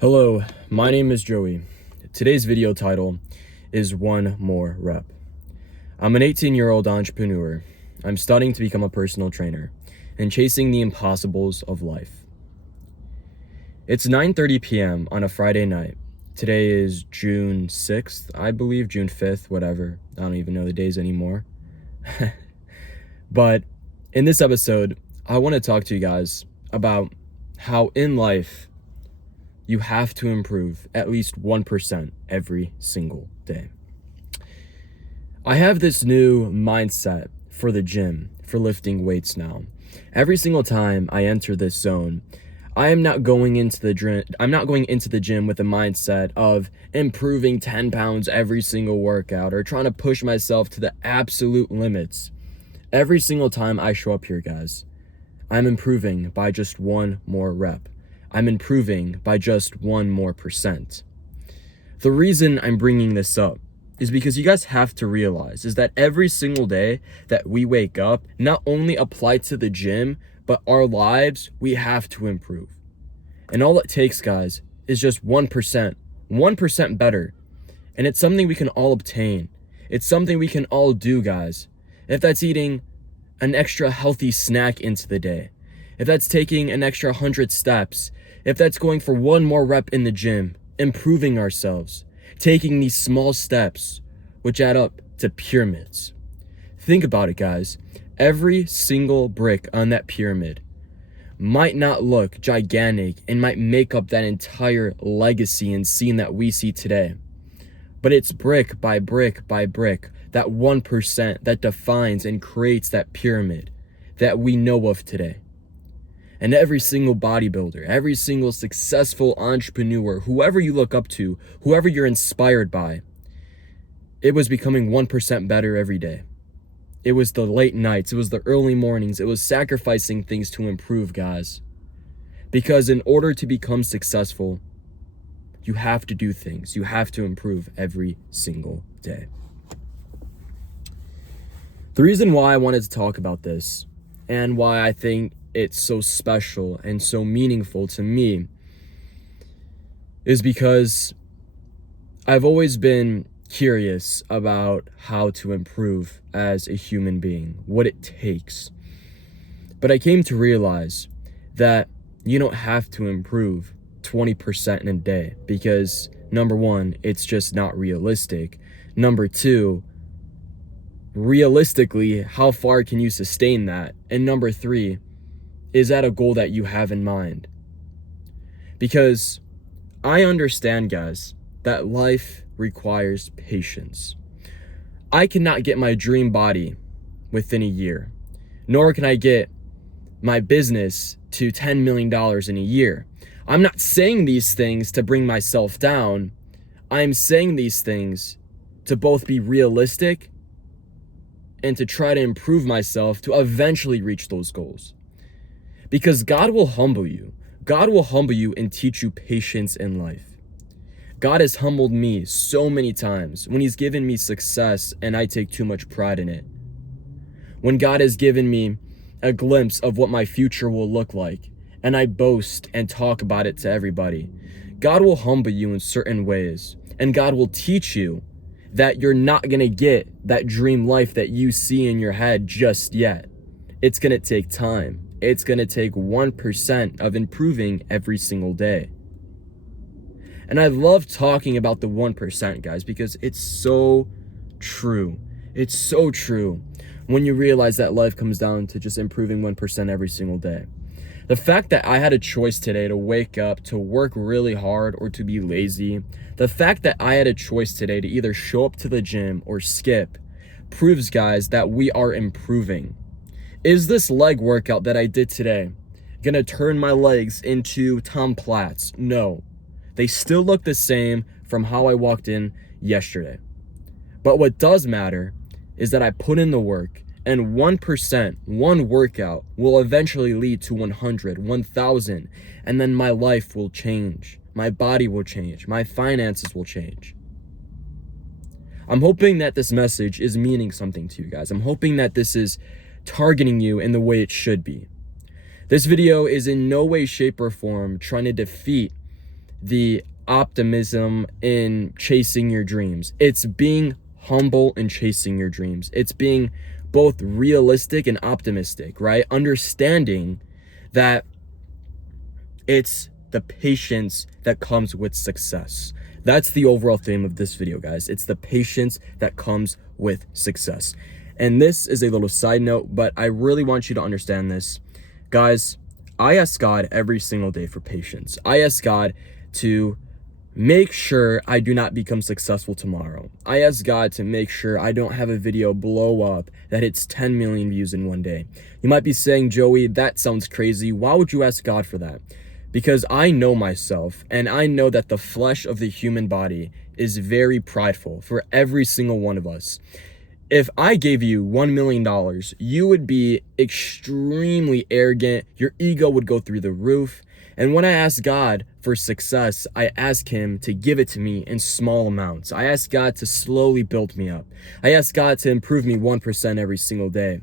Hello, my name is Joey. Today's video title is One More Rep. I'm an 18-year-old entrepreneur. I'm studying to become a personal trainer and chasing the impossibles of life. It's 9:30 p.m. on a Friday night. Today is June 6th, I believe, June 5th, whatever. I don't even know the days anymore. But in this episode, I want to talk to you guys about how in life you have to improve at least 1% every single day. I have this new mindset for the gym, for lifting weights now. Every single time I enter this zone, I'm not going into the gym with a mindset of improving 10 pounds every single workout or trying to push myself to the absolute limits. Every single time I show up here, guys, I'm improving by just one more rep. I'm improving by just 1 more percent. The reason I'm bringing this up is because you guys have to realize is that every single day that we wake up not only apply to the gym, but our lives, we have to improve. And all it takes, guys, is just 1%, 1% better. And it's something we can all obtain. It's something we can all do, guys. If that's eating an extra healthy snack into the day, if that's taking an extra 100 steps, if that's going for 1 more rep in the gym, improving ourselves, taking these small steps, which add up to pyramids. Think about it, guys. Every single brick on that pyramid might not look gigantic and might make up that entire legacy and scene that we see today. But it's brick by brick by brick, that 1% that defines and creates that pyramid that we know of today. And every single bodybuilder, every single successful entrepreneur, whoever you look up to, whoever you're inspired by, it was becoming 1% better every day. It was the late nights, it was the early mornings, it was sacrificing things to improve, guys. Because in order to become successful, you have to do things. You have to improve every single day. The reason why I wanted to talk about this and why I think it's so special and so meaningful to me is because I've always been curious about how to improve as a human being, what it takes. But I came to realize that you don't have to improve 20% in a day because, number one, it's just not realistic. Number two, realistically, how far can you sustain that? And number three, is that a goal that you have in mind? Because I understand, guys, that life requires patience. I cannot get my dream body within a year, nor can I get my business to $10 million in a year. I'm not saying these things to bring myself down. I'm saying these things to both be realistic and to try to improve myself to eventually reach those goals. Because God will humble you. God will humble you and teach you patience in life. God has humbled me so many times when He's given me success and I take too much pride in it. When God has given me a glimpse of what my future will look like and I boast and talk about it to everybody. God will humble you in certain ways and God will teach you that you're not going to get that dream life that you see in your head just yet. It's going to take time. It's going to take 1% of improving every single day. And I love talking about the 1%, guys, because it's so true. It's so true when you realize that life comes down to just improving 1% every single day. The fact that I had a choice today to wake up, to work really hard, or to be lazy, the fact that I had a choice today to either show up to the gym or skip, proves, guys, that we are improving. Is this leg workout that I did today gonna turn my legs into Tom Platz? No. They still look the same from how I walked in yesterday. But what does matter is that I put in the work, and 1%, one workout, will eventually lead to 100, 1,000, and then my life will change. My body will change. My finances will change. I'm hoping that this message is meaning something to you guys. I'm hoping that this is targeting you in the way it should be. This video is in no way, shape, or form trying to defeat the optimism in chasing your dreams. It's being humble in chasing your dreams. It's being both realistic and optimistic, right? Understanding that it's the patience that comes with success. That's the overall theme of this video, guys. It's the patience that comes with success. And this is a little side note, but I really want you to understand this. Guys, I ask God every single day for patience. I ask God to make sure I do not become successful tomorrow. I ask God to make sure I don't have a video blow up that hits 10 million views in one day. You might be saying, Joey, that sounds crazy. Why would you ask God for that? Because I know myself, and I know that the flesh of the human body is very prideful for every single one of us. If I gave you $1 million, you would be extremely arrogant. Your ego would go through the roof. And when I ask God for success, I ask him to give it to me in small amounts. I ask God to slowly build me up. I ask God to improve me 1% every single day.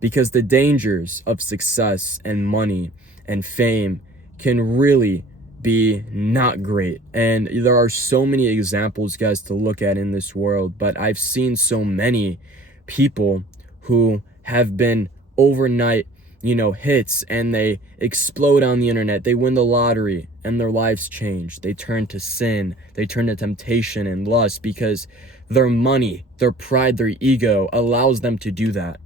Because the dangers of success and money and fame can really be not great. And there are so many examples, guys, to look at in this world, but I've seen so many people who have been overnight, hits, and they explode on the internet. They win the lottery and their lives change. They turn to sin. They turn to temptation and lust because their money, their pride, their ego allows them to do that.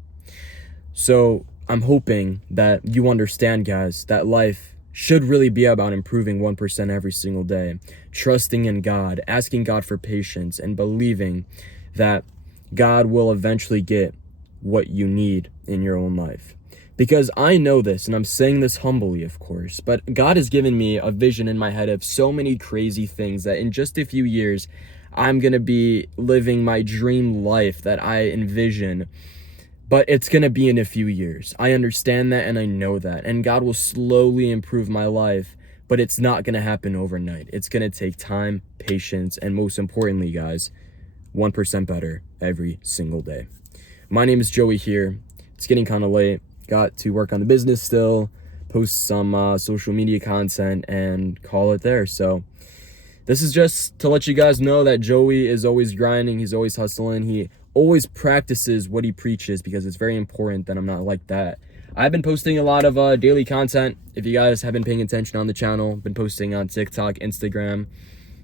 So I'm hoping that you understand, guys, that life should really be about improving 1% every single day, trusting in God, asking God for patience, and believing that God will eventually get what you need in your own life. Because I know this, and I'm saying this humbly, of course, but God has given me a vision in my head of so many crazy things that in just a few years, I'm going to be living my dream life that I envision. But it's going to be in a few years. I understand that and I know that. And God will slowly improve my life, but it's not going to happen overnight. It's going to take time, patience, and most importantly, guys, 1% better every single day. My name is Joey here. It's getting kind of late. Got to work on the business still, post some social media content, and call it there. So this is just to let you guys know that Joey is always grinding. He's always hustling. He always practices what he preaches because it's very important that I'm not like that. I've been posting a lot of daily content. If you guys have been paying attention on the channel, been posting on TikTok, Instagram,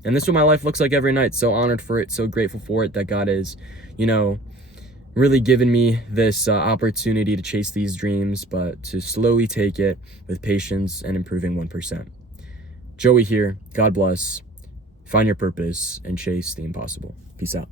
and this is what my life looks like every night. So honored for it, so grateful for it that God is, really given me this opportunity to chase these dreams, but to slowly take it with patience and improving 1%. Joey here. God bless. Find your purpose and chase the impossible. Peace out.